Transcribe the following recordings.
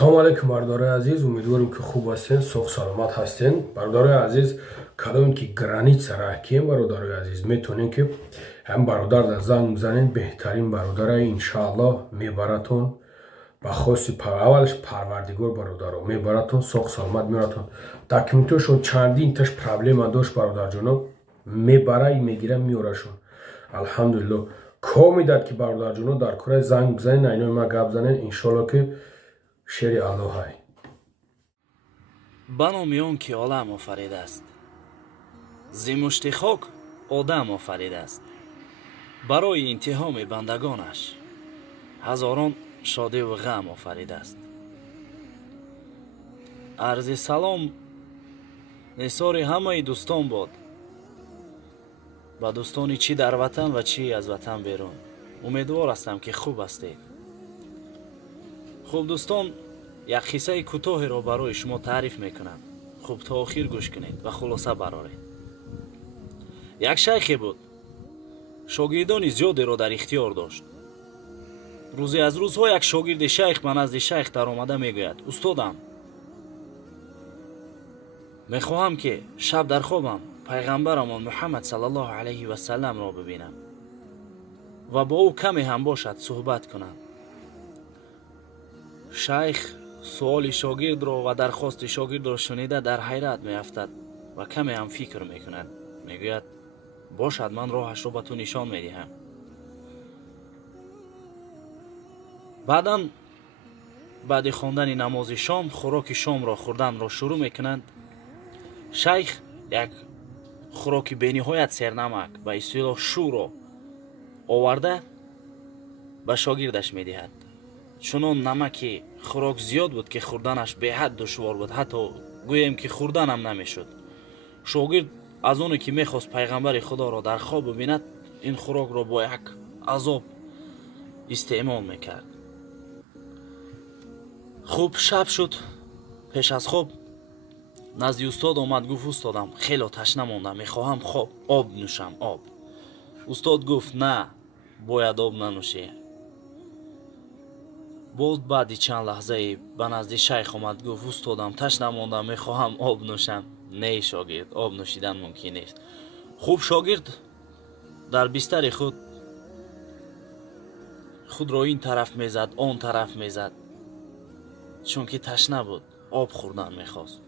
салом алейкум бардораи азиз, умедворим ки хуб ҳастен, соҳ саломат ҳастен. Бародарои азиз, кадоме ки граница раҳкием, бародарои азиз, метонем ки ҳам бародар дар занг бизанем, беҳтарин бародарай иншааллоҳ мебаратон ба хоси аввалаш парвардигор бародаро мебаратон, соҳ саломат мератон. Документошон чандин таш проблема дошт бародарҷоно, мебарай мегира меорашон. Алҳамдулиллоҳ ко медад ки бародарҷоно дар кораи занг бизанен, айнои ма гап занен, иншоаллоҳ ки шери аллоҳай. ба номи он ки олам офаридааст, зимушти хок одам офаридааст, барои интиҳоми бандагонаш ҳазорон шодиву ғам офаридааст. арзи салом нисори ҳамаи дӯстон бод, ба дӯстони чӣ дар ватан ва чӣ аз ватан берун. умедвор ҳастам ки хуб ҳастед. хуб дӯстон, як қиссаи кӯтоҳеро барои шумо таъриф мекунам. хуб то охир гӯш кунед ва хулоса бароред. як шайхе буд, шогирдони зиёдеро дар ихтиёр дошт. рӯзе аз рӯзҳо як шогирди шайх ба назди шайх даромада мегӯяд: устодам, мехоҳам ки шаб дар хобам пайғамбарамон муҳаммад саллаллоҳу алайҳи васалламро бибинам ва бо ӯ каме ҳам бошад суҳбат кунам. шайх суоли шогирдро ва дархости шогирдро шунида дар ҳайрат меафтад ва каме ҳам фикр мекунад. мегӯяд: бошад, ман роҳашро ба ту нишон медиҳам. баъдан баъди хондани намози шом хӯроки шомро хӯрданро шурӯъ мекунанд. шайх як хӯроки бениҳоят сернамак, ба истилоҳ шӯро оварда ба шогирдаш медиҳад. чунон намаки хӯрок зиёд буд ки хӯрданаш беҳад душвор буд, ҳатто гӯем ки хӯрданам намешуд. шогирд аз оне ки мехост пайғамбари худоро дар хоб бибинад, ин хӯрокро бо як азоб истеъмол мекард. хуб шаб шуд. пеш аз хоб назди устод омад, гуфт: устодам, хело ташна мондам, мехоҳам об нӯшам, об. устод гуфт: на, бояд об нанӯшӣ. боз баъди чанд лаҳзае ба назди шайх омад, гуфт: устодам, ташна мондам, мехоҳам об нӯшам. не шогирд, об нӯшидан мумкин нест. хуб шогирд дар бистари худро ин тараф мезад, он тараф мезад, чунки ташна буд, об хӯрдан мехост.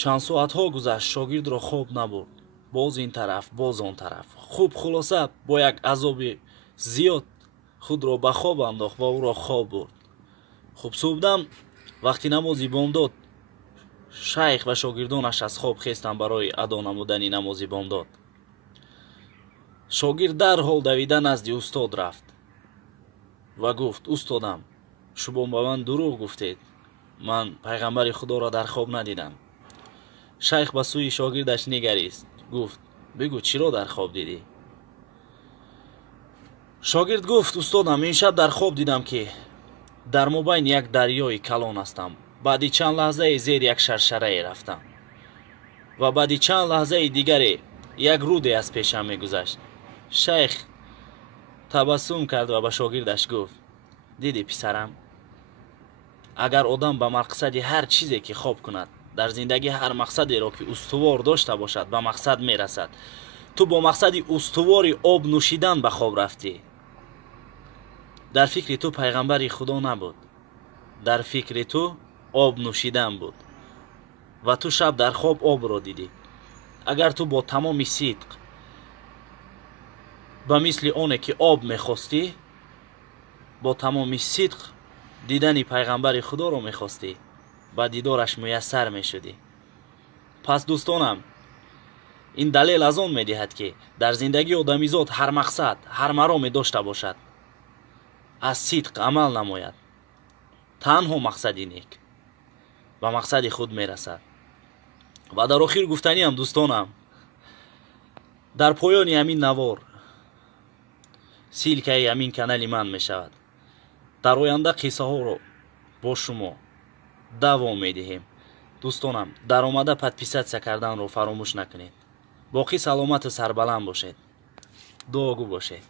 чанд соатҳо гузашт, шогирдро хоб набурд. боз ин тараф, боз он тараф. хуб хулоса бо як азоби зиёд худро ба хоб андохт ва ӯро хоб бурд. хуб субҳдам вақти намози бомдод шайх ва шогирдонаш аз хоб хестанд барои адо намудани намози бомдод. шогирд дарҳол давида назди устод рафт ва гуфт: устодам, шумо ба ман дурӯғ гуфтед, ман пайғамбари худоро дар хоб надидам. шайх ба сӯи шогирдаш нигарист, гуфт: бигӯ, чиро дар хоб дидӣ? шогирд гуфт: устодам, имшаб дар хоб дидам ки дар мобайни як дарёи калон ҳастам. баъди чанд лаҳзае зери як шаршарае рафтам ва баъди чанд лаҳзаи дигаре як рӯде аз пешам мегузашт. шайх табассум кард ва ба шогирдаш гуфт: дидӣ писарам, агар одам ба мақсади ҳар чизе ки хоб кунад, дар зиндагӣ ҳар мақсадеро ки устувор дошта бошад, ба мақсад мерасад. ту бо мақсади устувори об нӯшидан ба хоб рафтӣ. дар фикри ту пайғамбари худо набуд, дар фикри ту об нӯшидан буд ва ту шаб дар хоб обро дидӣ. агар ту бо тамоми сидқ ба мисли оне ки об мехостӣ, бо тамоми сидқ дидани пайғамбари худоро мехостӣ, ба дидораш муяссар мешудӣ. пас дӯстонам, ин далел аз он медиҳад ки дар зиндагии одамизод ҳар мақсад, ҳар мароме дошта бошад, аз сидқ амал намояд, танҳо мақсади нек ба мақсади худ мерасад. ва дар охир гуфтаниам дӯстонам, дар поёни ҳамин навор силкаи ҳамин канали ман мешавад. дар оянда қиссаҳоро бо шумо давом медиҳем. дӯстонам, даромада подписатсия карданро фаромӯш накунед. боқӣ саломату сарбаланд бошед. дуогӯ бошед.